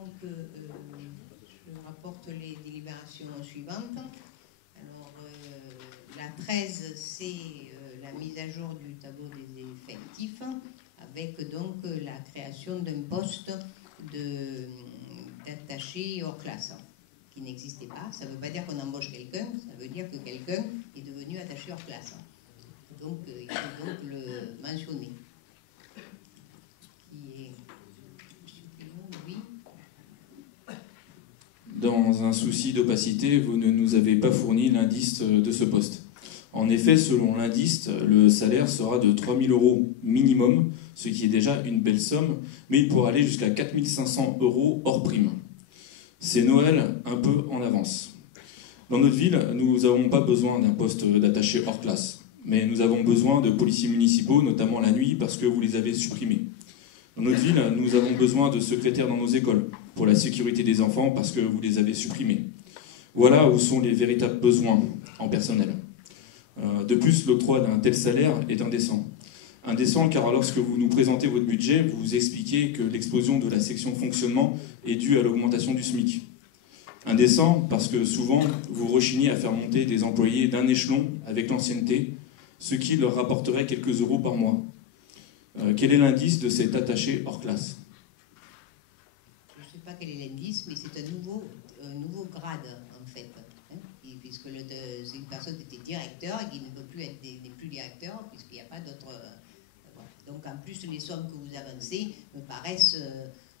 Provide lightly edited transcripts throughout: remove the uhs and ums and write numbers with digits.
Donc, je rapporte les délibérations suivantes. Alors, la 13, c'est la mise à jour du tableau des effectifs, avec donc la création d'un poste d'attaché hors classe, qui n'existait pas. Ça ne veut pas dire qu'on embauche quelqu'un, ça veut dire que quelqu'un est devenu attaché hors classe. Donc, il faut donc le mentionner. Qui est... Oui. Dans un souci d'opacité, vous ne nous avez pas fourni l'indice de ce poste. En effet, selon l'indice, le salaire sera de 3 000 € minimum, ce qui est déjà une belle somme, mais il pourra aller jusqu'à 4 500 € hors prime. C'est Noël un peu en avance. Dans notre ville, nous n'avons pas besoin d'un poste d'attaché hors classe, mais nous avons besoin de policiers municipaux, notamment la nuit, parce que vous les avez supprimés. Dans notre ville, nous avons besoin de secrétaires dans nos écoles, pour la sécurité des enfants, parce que vous les avez supprimés. Voilà où sont les véritables besoins en personnel. De plus, l'octroi d'un tel salaire est indécent. Indécent car lorsque vous nous présentez votre budget, vous expliquez que l'explosion de la section fonctionnement est due à l'augmentation du SMIC. Indécent parce que souvent, vous rechignez à faire monter des employés d'un échelon avec l'ancienneté, ce qui leur rapporterait quelques euros par mois. Quel est l'indice de cet attaché hors classe? Je ne sais pas quel est l'indice, mais c'est un nouveau grade, en fait. Puisque une personne était directeur et qui ne peut plus être n'est plus directeur, puisqu'il n'y a pas d'autre... voilà. Donc, en plus, les sommes que vous avancez me paraissent...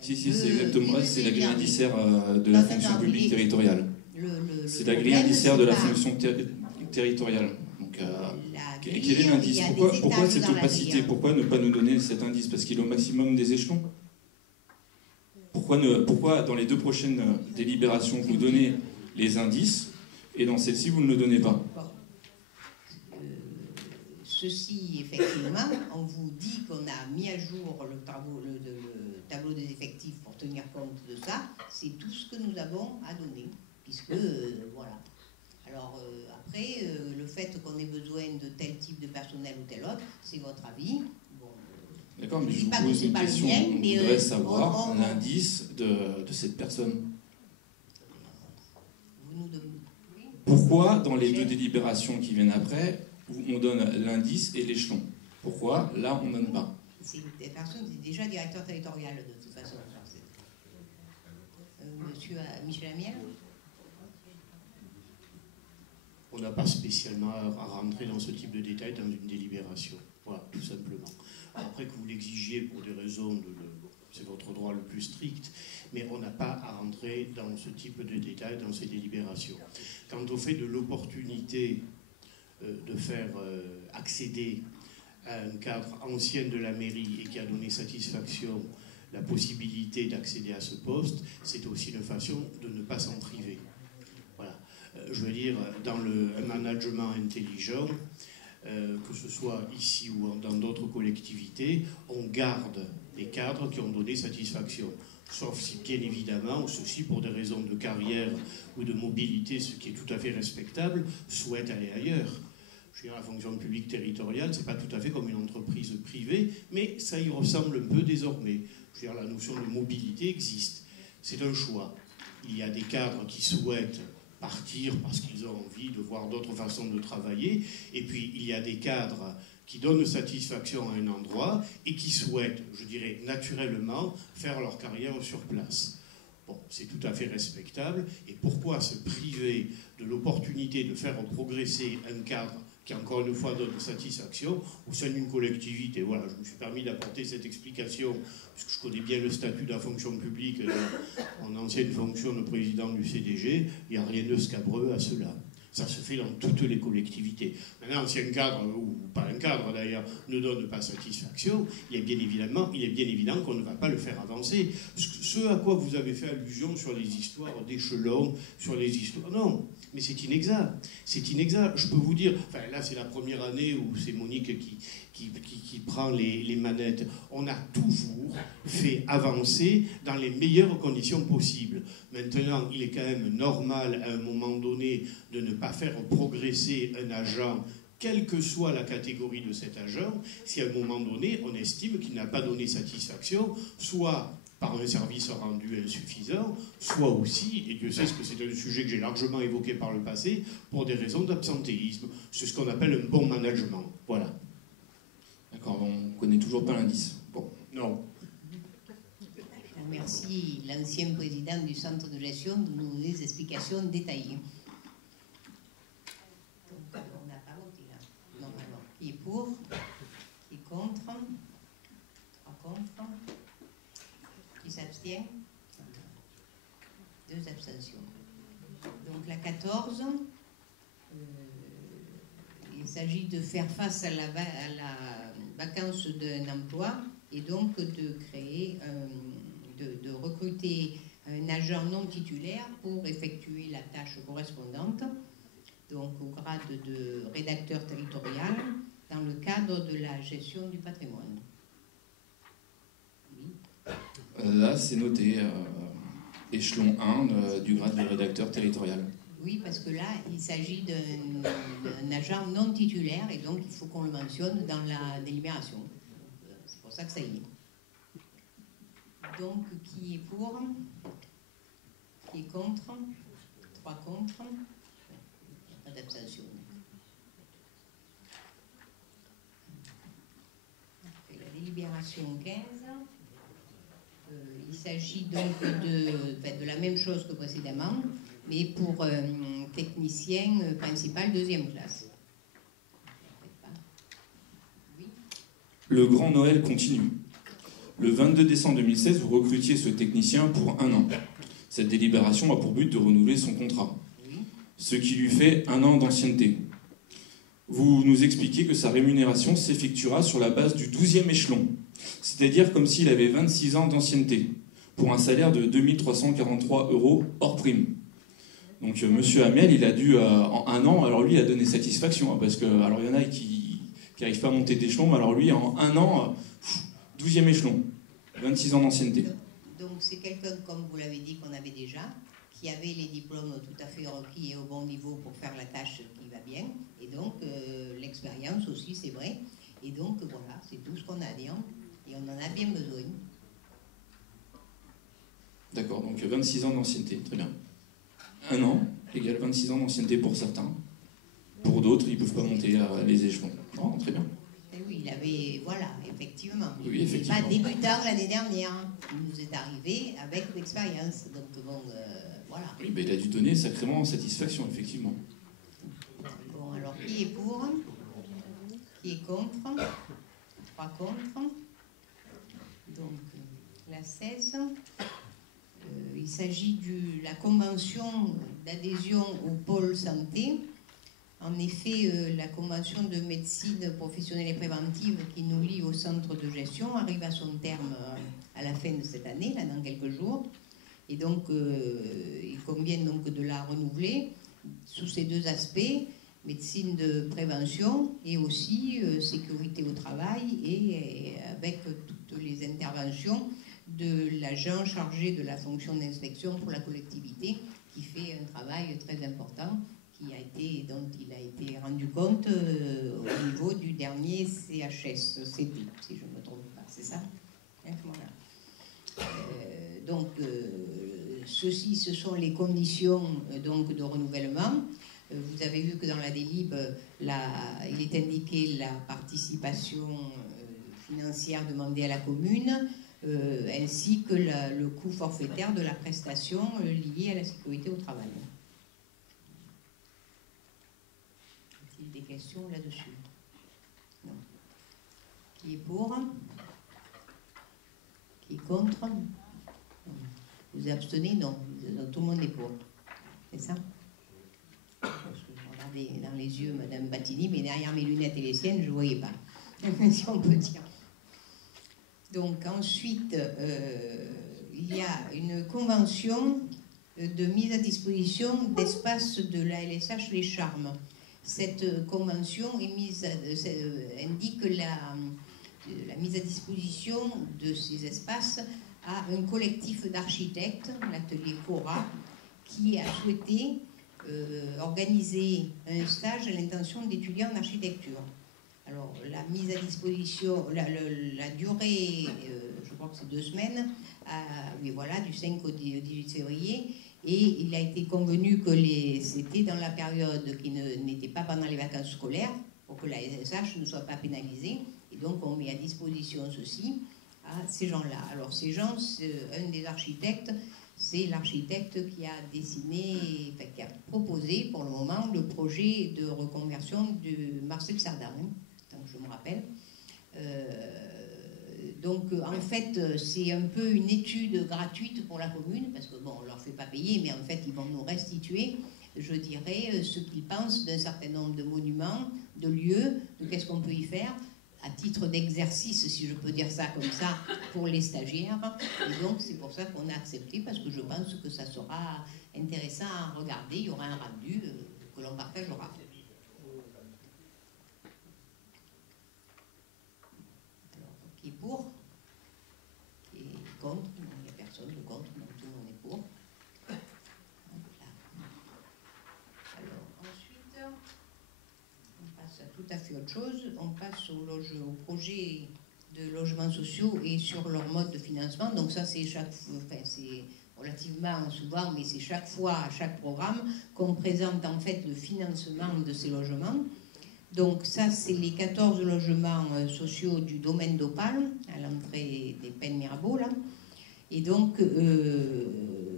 Si, c'est exactement ça, c'est la grille indiciaire de la fonction publique territoriale. C'est la grille indiciaire de la fonction territoriale. Donc, quel est l'indice? Pourquoi cette opacité? Pourquoi ne pas nous donner cet indice? Parce qu'il est au maximum des échelons. Pourquoi dans les deux prochaines délibérations, vous donnez les indices et dans celle-ci, vous ne le donnez pas? Ceci, effectivement, on vous dit qu'on a mis à jour le tableau des effectifs pour tenir compte de ça. C'est tout ce que nous avons à donner, puisque, voilà. Alors, après, le fait qu'on ait besoin de tel type de personnel ou tel autre, c'est votre avis. Bon, d'accord, mais je vous pose une question. On voudrait savoir l'indice de cette personne. Vous nous demandez. Pourquoi, dans les deux délibérations qui viennent après, on donne l'indice et l'échelon? Pourquoi, là, on ne donne pas? C'est des personnes, c'est déjà directeur territorial, de toute façon. Monsieur Michel Amiel? On n'a pas spécialement à rentrer dans ce type de détails dans une délibération. Voilà, tout simplement. Après que vous l'exigiez pour des raisons c'est votre droit le plus strict, mais on n'a pas à rentrer dans ce type de détails dans ces délibérations. Quant au fait de l'opportunité de faire accéder à un cadre ancien de la mairie et qui a donné satisfaction la possibilité d'accéder à ce poste, c'est aussi une façon de ne pas s'en priver. Voilà. Je veux dire, dans un management intelligent, que ce soit ici ou dans d'autres collectivités, on garde les cadres qui ont donné satisfaction. Sauf si, bien évidemment, ceux-ci, pour des raisons de carrière ou de mobilité, ce qui est tout à fait respectable, souhaitent aller ailleurs. Je veux dire, la fonction publique territoriale, c'est pas tout à fait comme une entreprise privée, mais ça y ressemble un peu désormais. Je veux dire, la notion de mobilité existe. C'est un choix. Il y a des cadres qui souhaitent partir parce qu'ils ont envie de voir d'autres façons de travailler, et puis il y a des cadres qui donnent satisfaction à un endroit et qui souhaitent, je dirais, naturellement faire leur carrière sur place. Bon, c'est tout à fait respectable, et pourquoi se priver de l'opportunité de faire progresser un cadre qui, encore une fois, donne satisfaction au sein d'une collectivité? Voilà, je me suis permis d'apporter cette explication, puisque je connais bien le statut de la fonction publique en ancienne fonction de président du CDG, il n'y a rien de scabreux à cela. Ça se fait dans toutes les collectivités. Maintenant, si un cadre, ou pas un cadre d'ailleurs, ne donne pas satisfaction, il est bien évident qu'on ne va pas le faire avancer. Ce à quoi vous avez fait allusion sur les histoires d'échelons, sur les histoires... Non, mais c'est inexact. C'est inexact. Je peux vous dire, enfin là c'est la première année où c'est Monique qui prend les manettes. On a toujours fait avancer dans les meilleures conditions possibles. Maintenant, il est quand même normal à un moment donné de ne pas faire progresser un agent, quelle que soit la catégorie de cet agent, si à un moment donné on estime qu'il n'a pas donné satisfaction, soit par un service rendu insuffisant, soit aussi, et Dieu sait que c'est un sujet que j'ai largement évoqué par le passé, pour des raisons d'absentéisme. C'est ce qu'on appelle un bon management. Voilà. D'accord, on ne connaît toujours pas l'indice. Bon. Non. Merci l'ancien président du centre de gestion de nous donner des explications détaillées. Donc, on n'a pas voté là. Normalement. Qui est pour? Qui est contre? 3 contre. Qui s'abstient? 2 abstentions. Donc la 14, il s'agit de faire face à la vacance d'un emploi et donc de créer, de recruter un agent non titulaire pour effectuer la tâche correspondante, donc au grade de rédacteur territorial, dans le cadre de la gestion du patrimoine. Oui. Là, c'est noté, échelon 1 du grade de rédacteur territorial. Oui, parce que là, il s'agit d'un agent non titulaire et donc il faut qu'on le mentionne dans la délibération. C'est pour ça que ça y est. Donc, qui est pour? Qui est contre? 3 contre. Pas d'abstention. La délibération 15. Il s'agit donc de la même chose que précédemment, mais pour technicien principal 2e classe. Oui. Le Grand Noël continue. Le 22 décembre 2016, vous recrutiez ce technicien pour 1 an. Cette délibération a pour but de renouveler son contrat, ce qui lui fait 1 an d'ancienneté. Vous nous expliquez que sa rémunération s'effectuera sur la base du 12e échelon, c'est-à-dire comme s'il avait 26 ans d'ancienneté, pour un salaire de 2343 € hors prime. Donc Monsieur Hamel, il a dû, en 1 an, alors lui, il a donné satisfaction, hein, parce que alors il y en a qui n'arrivent pas à monter d'échelon, mais alors lui, en 1 an, 12e échelon, 26 ans d'ancienneté. Donc c'est quelqu'un, comme vous l'avez dit, qu'on avait déjà, qui avait les diplômes tout à fait requis et au bon niveau pour faire la tâche qui va bien, et donc l'expérience aussi, c'est vrai. Et donc voilà, c'est tout ce qu'on a à dire, et on en a bien besoin. D'accord, donc 26 ans d'ancienneté, très bien. 1 an égale 26 ans d'ancienneté pour certains. Pour d'autres, ils ne peuvent pas monter les échelons. Non, très bien. Et oui, il avait, voilà, effectivement. Oui, effectivement. Il n'était pas débutant l'année dernière. Il nous est arrivé avec l'expérience. Donc bon, voilà. Oui, ben, il a dû donner sacrément satisfaction, effectivement. Bon, alors qui est pour? Qui est contre? 3 contre. Donc la 16. Il s'agit de la convention d'adhésion au pôle santé. En effet, la convention de médecine professionnelle et préventive qui nous lie au centre de gestion arrive à son terme à la fin de cette année, là, dans quelques jours. Et donc, il convient donc de la renouveler sous ces 2 aspects, médecine de prévention et aussi sécurité au travail et avec toutes les interventions de l'agent chargé de la fonction d'inspection pour la collectivité qui fait un travail très important dont il a été rendu compte au niveau du dernier CHS, CP, si je ne me trompe pas, c'est ça? Voilà. Donc, ceci, ce sont les conditions donc, de renouvellement. Vous avez vu que dans la délib, il est indiqué la participation financière demandée à la commune, ainsi que le coût forfaitaire de la prestation liée à la sécurité au travail. Y a-t-il des questions là-dessus? Non. Qui est pour? Qui est contre? Vous abstenez? Non. Tout le monde est pour. C'est ça? Je regardais dans les yeux Madame Battini, mais derrière mes lunettes et les siennes, je ne voyais pas. Si on peut dire. Donc ensuite, il y a une convention de mise à disposition d'espace de la LSH Les Charmes. Cette convention indique la mise à disposition de ces espaces à un collectif d'architectes, l'atelier Cora, qui a souhaité organiser un stage à l'intention d'étudiants en architecture. Alors, la mise à disposition, la durée, je crois que c'est 2 semaines, oui, voilà, du 5 au 18 février. Et il a été convenu que c'était dans la période qui n'était pas pendant les vacances scolaires, pour que la SSH ne soit pas pénalisée. Et donc, on met à disposition ceci à ces gens-là. Alors, ces gens, un des architectes, c'est l'architecte qui a dessiné, enfin, qui a proposé pour le moment le projet de reconversion de Marcel Cerdan, hein, tant que je me rappelle. Donc, en fait, c'est un peu une étude gratuite pour la commune, parce que, bon, on ne leur fait pas payer, mais en fait, ils vont nous restituer, je dirais, ce qu'ils pensent d'un certain nombre de monuments, de lieux, de qu'est-ce qu'on peut y faire, à titre d'exercice, si je peux dire ça comme ça, pour les stagiaires. Et donc, c'est pour ça qu'on a accepté, parce que je pense que ça sera intéressant à regarder. Il y aura un rendu que l'on partagera. Alors, qui est pour? Qui est contre? Non, il n'y a personne de contre, donc tout le monde est pour. Voilà. Alors, ensuite, on passe à tout à fait autre chose. On passe au projet de logements sociaux et sur leur mode de financement. Donc ça, c'est c'est relativement souvent, mais c'est chaque fois, à chaque programme, qu'on présente en fait le financement de ces logements. Donc ça, c'est les 14 logements sociaux du domaine d'Opale, à l'entrée des Pennes Mirabeau, là. Et donc,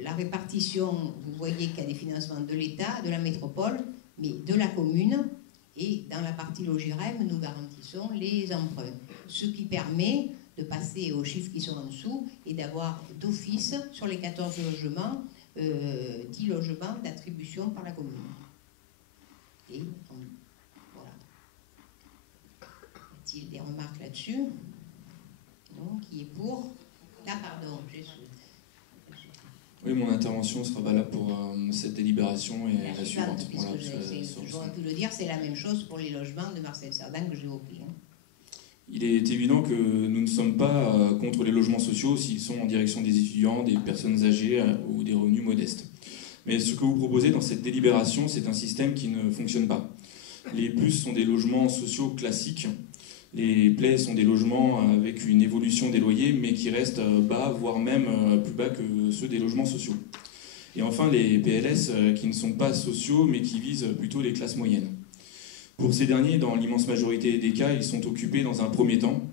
la répartition, vous voyez qu'il y a des financements de l'État, de la métropole, mais de la commune. Et dans la partie Logirem, nous garantissons les emprunts. Ce qui permet de passer aux chiffres qui sont en dessous et d'avoir d'office, sur les 14 logements, 10 logements d'attribution par la commune. Et voilà. Y a-t-il des remarques là-dessus? Non, qui est pour? Ah, pardon, j'ai souhaité. Oui, mon intervention sera valable pour cette délibération et la suivante. Voilà, j'aurais pu le dire, c'est la même chose pour les logements de Marcel Cerdan que j'ai évoqués. Hein. Il est évident que nous ne sommes pas contre les logements sociaux s'ils sont en direction des étudiants, des personnes âgées ou des revenus modestes. Mais ce que vous proposez dans cette délibération, c'est un système qui ne fonctionne pas. Les plus sont des logements sociaux classiques. Les plaies sont des logements avec une évolution des loyers, mais qui restent bas, voire même plus bas que ceux des logements sociaux. Et enfin, les PLS qui ne sont pas sociaux, mais qui visent plutôt les classes moyennes. Pour ces derniers, dans l'immense majorité des cas, ils sont occupés dans un premier temps,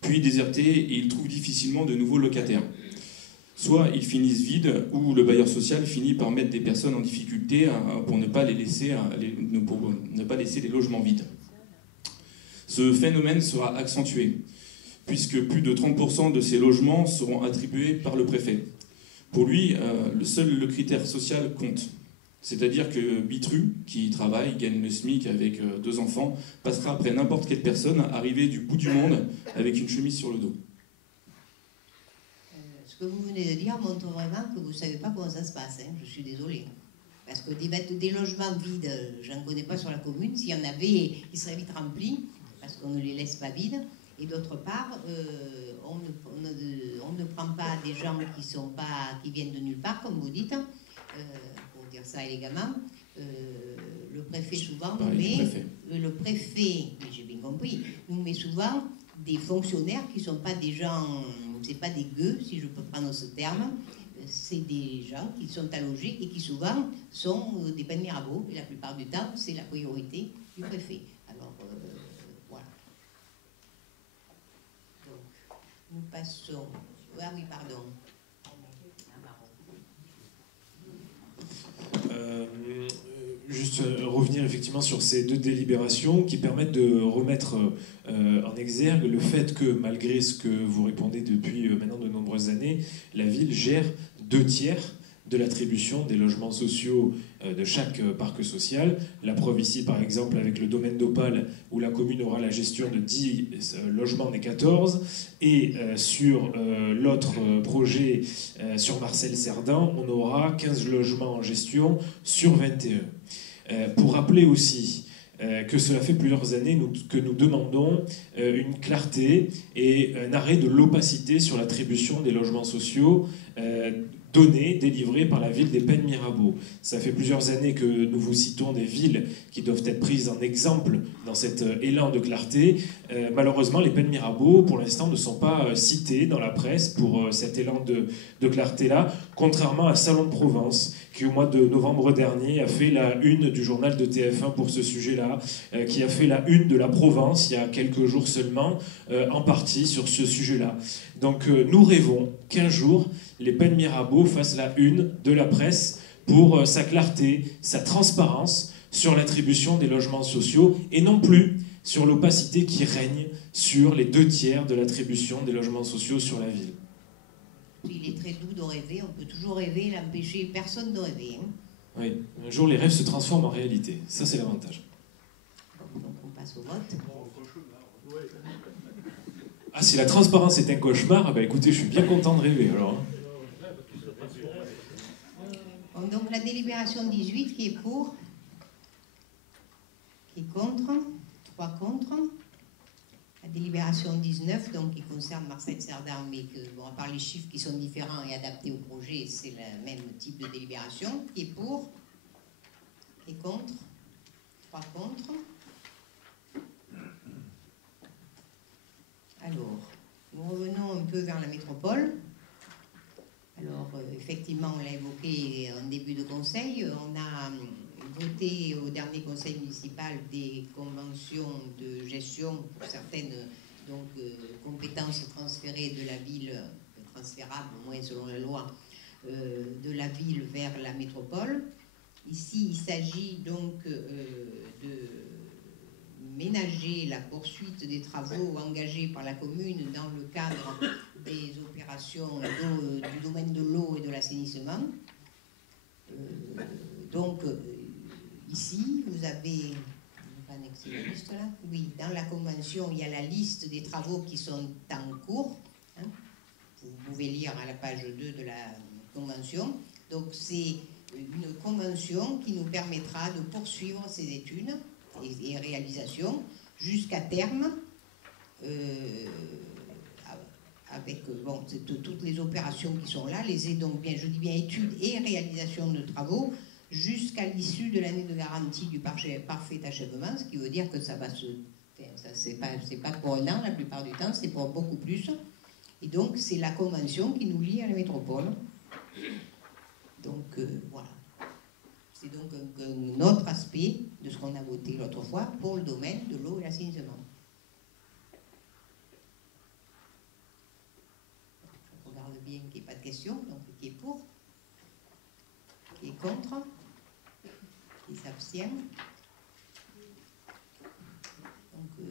puis désertés et ils trouvent difficilement de nouveaux locataires. Soit ils finissent vides, ou le bailleur social finit par mettre des personnes en difficulté pour ne pas laisser les logements vides. Ce phénomène sera accentué, puisque plus de 30% de ces logements seront attribués par le préfet. Pour lui, seul le critère social compte. C'est-à-dire que Bitru, qui travaille, gagne le SMIC avec 2 enfants, passera après n'importe quelle personne arrivée du bout du monde avec une chemise sur le dos. Ce que vous venez de dire montre vraiment que vous ne savez pas comment ça se passe. Hein. Je suis désolée. Parce que des logements vides, je n'en connais pas sur la commune. S'il y en avait, ils seraient vite remplis, parce qu'on ne les laisse pas vides. Et d'autre part, on ne prend pas des gens qui viennent de nulle part, comme vous dites, pour dire ça élégamment. Le préfet souvent nous met, mais j'ai bien compris, nous met souvent des fonctionnaires qui ne sont pas des gens, c'est pas des gueux, si je peux prendre ce terme. C'est des gens qui sont allogés et qui souvent sont des Pennes Mirabeau. Et la plupart du temps, c'est la priorité du préfet. Alors, voilà. Donc, nous passons... Ah oui, pardon. Juste revenir effectivement sur ces 2 délibérations qui permettent de remettre en exergue le fait que, malgré ce que vous répondez depuis maintenant de nombreuses années, la ville gère 2/3 de l'attribution des logements sociaux de chaque parc social. La preuve ici, par exemple, avec le domaine d'Opale, où la commune aura la gestion de 10 logements des 14, et sur l'autre projet, sur Marcel Cerdan, on aura 15 logements en gestion sur 21. Pour rappeler aussi que cela fait plusieurs années que nous demandons une clarté et un arrêt de l'opacité sur l'attribution des logements sociaux donnée, délivrée par la ville des Pennes Mirabeau. Ça fait plusieurs années que nous vous citons des villes qui doivent être prises en exemple dans cet élan de clarté. Malheureusement, les Pennes Mirabeau, pour l'instant, ne sont pas citées dans la presse pour cet élan de clarté-là, contrairement à Salon de Provence, qui au mois de novembre dernier a fait la une du journal de TF1 pour ce sujet-là, qui a fait la une de la Provence il y a quelques jours seulement, en partie sur ce sujet-là. Donc nous rêvons qu'un jour, les Pennes Mirabeau fassent la une de la presse pour sa clarté, sa transparence sur l'attribution des logements sociaux et non plus sur l'opacité qui règne sur les 2/3 de l'attribution des logements sociaux sur la ville. Il est très doux de rêver, on peut toujours rêver, l'empêcher personne de rêver. Hein. Oui, un jour les rêves se transforment en réalité, ça c'est l'avantage. Donc on passe au vote. Ah, si la transparence est un cauchemar, bah écoutez, je suis bien content de rêver alors. Donc la délibération 18 qui est pour, qui est contre, 3 contre. La délibération 19, donc qui concerne Marcel Cerdan, mais que, bon, à part les chiffres qui sont différents et adaptés au projet, c'est le même type de délibération, qui est pour, qui est contre, 3 contre. Alors, nous revenons un peu vers la métropole. Alors, effectivement, on l'a évoqué en début de conseil, on a voté au dernier conseil municipal des conventions de gestion pour certaines compétences transférées de la ville, transférables au moins selon la loi, de la ville vers la métropole. Ici, il s'agit donc de ménager la poursuite des travaux engagés par la commune dans le cadre des opérations du domaine de l'eau et de l'assainissement. Donc, ici, vous avez... Pas annexé la liste là ? Oui, dans la convention, il y a la liste des travaux qui sont en cours. Hein. Vous pouvez lire à la page 2 de la convention. Donc, c'est une convention qui nous permettra de poursuivre ces études et réalisations jusqu'à terme avec bon, toutes les opérations qui sont là, donc bien, je dis bien études et réalisation de travaux jusqu'à l'issue de l'année de garantie du parfait achèvement, ce qui veut dire que ça va se faire, c'est pas pour un an la plupart du temps, c'est pour beaucoup plus. Et donc c'est la convention qui nous lie à la métropole. Donc voilà. C'est donc un autre aspect de ce qu'on a voté l'autre fois pour le domaine de l'eau et l'assainissement. Je regarde bien qu'il n'y ait pas de questions. Donc, qui est pour? Qui est contre? Qui s'abstient? Donc,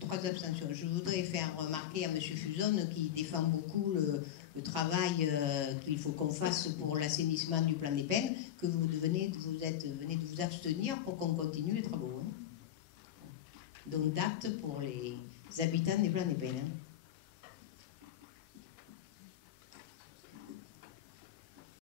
3 abstentions. Je voudrais faire remarquer à M. Fuzon qui défend beaucoup le travail qu'il faut qu'on fasse pour l'assainissement du plan des Pennes, que vous venez de vous abstenir pour qu'on continue les travaux. Hein. Donc date pour les habitants des plans des Pennes. Hein.